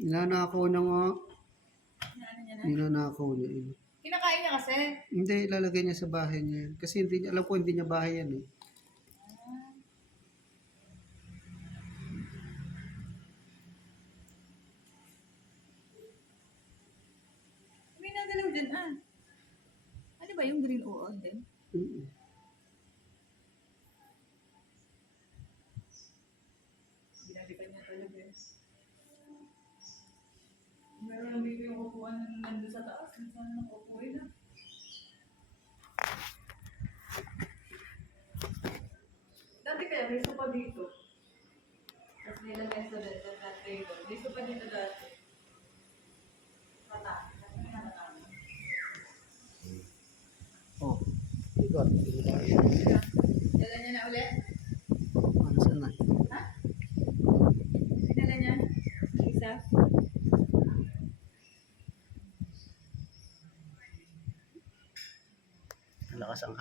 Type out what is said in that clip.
Ninanakaw na nga. Ano niya na? Ninanakaw niya yun. Kinakain niya kasi. Hindi, ilalagay niya sa bahay niya yan. Kasi hindi niya, alam ko hindi niya bahay yan eh. May nagalaw dyan Ano ba yung green uod din? Ginagawa niya talaga eh. Meron lang dito yung upuan na nandun sa taas. Saan nakukuhin na? Dati kaya may sopa dito. Tapos nilagay sa table. May sopa dito dati. Mata. Oh, ikot. Dala niya na ulit? Ano saan na? Ha? Dala niya? Isa? Lakas ang